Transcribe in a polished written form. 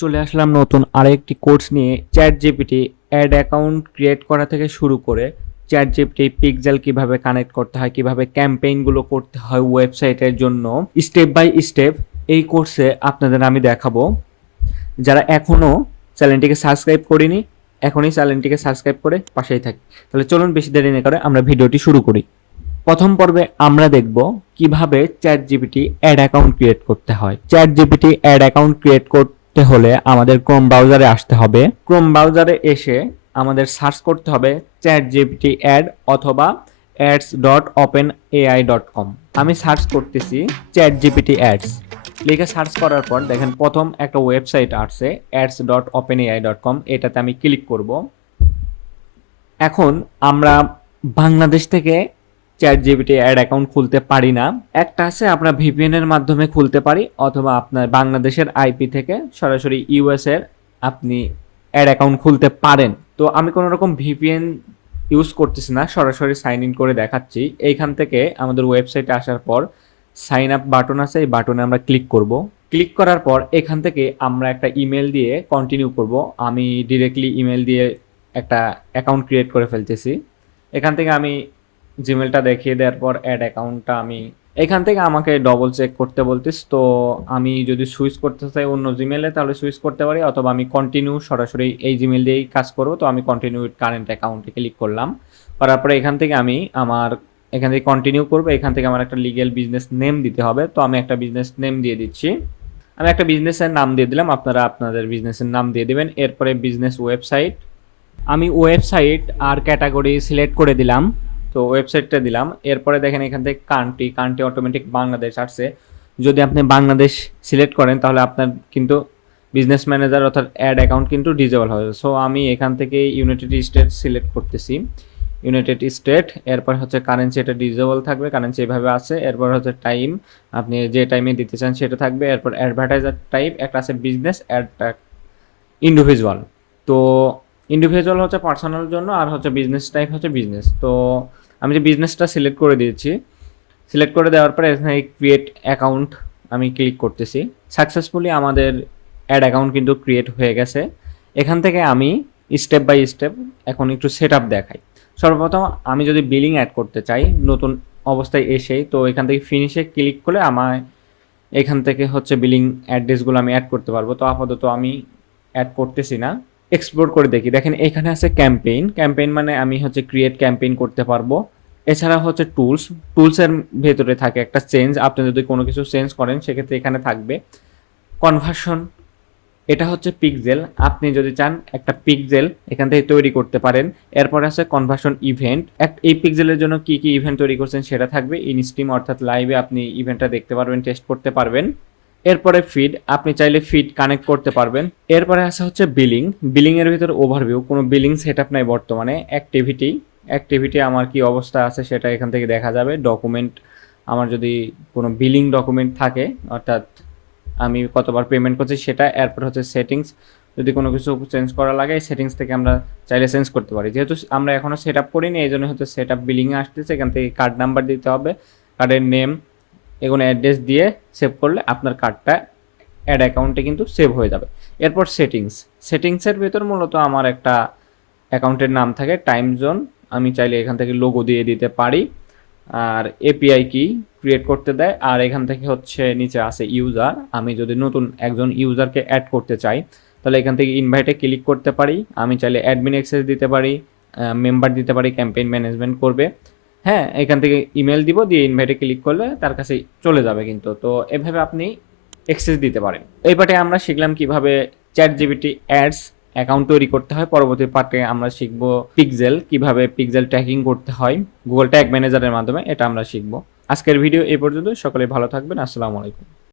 চলে আসলাম নতুন আরেকটি কোর্স নিয়ে। Chat GPT ad account create করা থেকে শুরু করে চ্যাট জিপিটি পিক্সেল কিভাবে কানেক্ট করতে হয়, কিভাবে ক্যাম্পেইনগুলো করতে হয় ওয়েবসাইটের জন্য, স্টেপ বাই স্টেপ এই কোর্সে আপনাদের আমি দেখাবো। যারা এখনও চ্যানেলটিকে সাবস্ক্রাইব করিনি, এখনই চ্যানেলটিকে সাবস্ক্রাইব করে পাশেই থাকি। তাহলে চলুন বেশি দেরি না করে আমরা ভিডিওটি শুরু করি। প্রথম পর্বে আমরা দেখব কিভাবে chat GPT ad account create করতে হয়। Chat GPT ad account create করতে হলে আমাদের ক্রোম ব্রাউজারে আসতে হবে। ক্রোম ব্রাউজারে এসে আমাদের সার্চ করতে হবে চ্যাট জিপিটি অ্যাড অথবা ads.openai.com। আমি সার্চ করতেছি চ্যাট জিপিটি অ্যাডস লিখে সার্চ করার পর দেখেন প্রথম একটা ওয়েবসাইট আসছে ads.openai.com। এটাতে আমি ক্লিক করব। এখন আমরা বাংলাদেশ থেকে চ্যাট জিপিটি অ্যাড অ্যাকাউন্ট খুলতে পারি না। একটা আছে আমরা ভিপিএন এর মাধ্যমে খুলতে পারি, অথবা আপনার বাংলাদেশের আইপি থেকে সরাসরি ইউএস এর আপনি অ্যাড অ্যাকাউন্ট খুলতে পারেন। তো আমি কোনো রকম ভিপিএন ইউজ করতেছি না, সরাসরি সাইন ইন করে দেখাচ্ছি। এইখান থেকে আমাদের ওয়েবসাইটে আসার পর সাইন আপ বাটন আছে, এই বাটনে আমরা ক্লিক করব। ক্লিক করার পর এখান থেকে আমরা একটা ইমেল দিয়ে কন্টিনিউ করব। আমি ডিরেক্টলি ইমেল দিয়ে একটা অ্যাকাউন্ট ক্রিয়েট করে ফেলতেছি। এখান থেকে আমি জিমেলটা দেখিয়ে দেওয়ার পর অ্যাড অ্যাকাউন্টটা আমি এখান থেকে আমাকে ডবল চেক করতে বলতিস। তো আমি যদি সুইচ করতে চাই অন্য জিমেলে তাহলে সুইচ করতে পারি, অথবা আমি কন্টিনিউ সরাসরি এই জিমেল দিয়েই কাজ করবো। তো আমি কন্টিনিউ উইথ কারেন্ট অ্যাকাউন্টে ক্লিক করলাম। করার পরে এখান থেকে আমি এখান থেকে কন্টিনিউ করবো। এখান থেকে আমার একটা লিগ্যাল বিজনেস নেম দিতে হবে। তো আমি একটা বিজনেস নেম দিয়ে দিচ্ছি। আমি একটা বিজনেসের নাম দিয়ে দিলাম, আপনারা আপনাদের বিজনেসের নাম দিয়ে দেবেন। এরপরে বিজনেস ওয়েবসাইট, আমি ওয়েবসাইট আর ক্যাটাগরি সিলেক্ট করে দিলাম। তো ওয়েবসাইটটা দিলাম। এরপরে দেখেন এখান থেকে কান্ট্রি অটোমেটিক বাংলাদেশ আসছে। যদি আপনি বাংলাদেশ সিলেক্ট করেন তাহলে আপনার কিন্তু বিজনেস ম্যানেজার অর্থাৎ অ্যাড অ্যাকাউন্ট কিন্তু ডিজেবল হবে। সো আমি এখান থেকে ইউনাইটেড স্টেট সিলেক্ট করতেছি, ইউনাইটেড স্টেট। এরপর হচ্ছে কারেন্সি, এটা ডিজেবল থাকবে, কারেন্সি এভাবে আছে। এরপর হচ্ছে টাইম, আপনি যে টাইমে দিতে চান সেটা থাকবে। এরপর অ্যাডভার্টাইজার টাইপ একটা আছে বিজনেস, অ্যাড ইন্ডিভিজুয়াল। তো ইন্ডিভিজুয়াল হচ্ছে পার্সোনাল জন্য, আর হচ্ছে বিজনেস টাইপ হচ্ছে বিজনেস। তো আমি যে বিজনেসটা সিলেক্ট করে দিয়েছি, সিলেক্ট করে দেওয়ার পরে এখানে ক্রিয়েট অ্যাকাউন্ট আমি ক্লিক করতেছি। সাকসেসফুলি আমাদের অ্যাড অ্যাকাউন্ট কিন্তু ক্রিয়েট হয়ে গেছে। এখান থেকে আমি স্টেপ বাই স্টেপ এখন একটু সেট আপ দেখাই। সর্বপ্রথম আমি যদি বিলিং অ্যাড করতে চাই নতুন অবস্থায় এসেই, তো এখান থেকে ফিনিশে ক্লিক করলে আমার এখান থেকে হচ্ছে বিলিং অ্যাড্রেসগুলো আমি অ্যাড করতে পারবো। তো আপাতত আমি অ্যাড করতেছি না, এক্সপ্লোর করে দেখি। দেখেন এখানে আছে ক্যাম্পেইন মানে আমি হচ্ছে ক্রিয়েট ক্যাম্পেইন করতে পারবো। এছাড়া হচ্ছে টুলসের ভেতরে থাকে একটা চেঞ্জ, আপনি যদি কোনো কিছু চেঞ্জ করেন সেক্ষেত্রে এখানে থাকবে। কনভার্সন, এটা হচ্ছে পিক্সেল, আপনি যদি চান একটা পিক্সেল এখান থেকে তৈরি করতে পারেন। এরপর আছে কনভার্সন ইভেন্ট, এই পিক্সেলের জন্য কি কি ইভেন্ট তৈরি করছেন সেটা থাকবে। ইন স্ট্রিম অর্থাৎ লাইভে আপনি ইভেন্টটা দেখতে পারবেন, টেস্ট করতে পারবেন। এরপরে ফিড, আপনি চাইলে ফিড কানেক্ট করতে পারবেন। এরপরে আছে হচ্ছে বিলিং এর ভিতরে ওভারভিউ, কোনো বিলিং সেটআপ নাই বর্তমানে। অ্যাক্টিভিটি আমার কি অবস্থা আছে সেটা এখান থেকে দেখা যাবে। ডকুমেন্ট, আমার যদি কোনো বিলিং ডকুমেন্ট থাকে অর্থাৎ আমি কতবার পেমেন্ট করছি সেটা। এরপর হচ্ছে সেটিংস, যদি কোনো কিছু চেঞ্জ করা লাগে সেটিংস থেকে আমরা চাইলে চেঞ্জ করতে পারি। যেহেতু আমরা এখনও সেট আপ করিনি এই জন্য হচ্ছে সেট আপ বিলিংয়ে আসতেছে। এখান থেকে কার্ড নাম্বার দিতে হবে, কার্ডের নেম, এগুলো অ্যাড্রেস দিয়ে সেভ করলে আপনার কার্ডটা অ্যাড অ্যাকাউন্টে কিন্তু সেভ হয়ে যাবে। এরপর সেটিংসের ভেতর মূলত আমার একটা অ্যাকাউন্টের নাম থাকে টাইম জোন, আমি চাইলে এখান থেকে লোগো দিয়ে দিতে পারি। আর এপিআই কি ক্রিয়েট করতে দেয়। আর এখান থেকে হচ্ছে নিচে আছে ইউজার, আমি যদি নতুন একজন ইউজারকে অ্যাড করতে চাই তাহলে এখান থেকে ইনভাইটে ক্লিক করতে পারি। আমি চাইলে অ্যাডমিন অ্যাক্সেস দিতে পারি, মেম্বার দিতে পারি, ক্যাম্পেইন ম্যানেজমেন্ট করবে। হ্যাঁ, এখান থেকে ইমেল দিব, দিয়ে ইনভাইটে ক্লিক করলে তার কাছে চলে যাবে কিন্তু। তো এভাবে আপনি অ্যাক্সেস দিতে পারেন। এই পার্টে আমরা শিখলাম কিভাবে চ্যাট জিপিটি অ্যাডস অ্যাকাউন্ট তৈরি করতে হয়। পরবর্তী পার্টে আমরা শিখবো কিভাবে পিক্সেল ট্র্যাকিং করতে হয় গুগল ট্যাগ ম্যানেজারের মাধ্যমে, এটা আমরা শিখবো। আজকের ভিডিও এই পর্যন্ত। সকলে ভালো থাকবেন। আসসালামু আলাইকুম।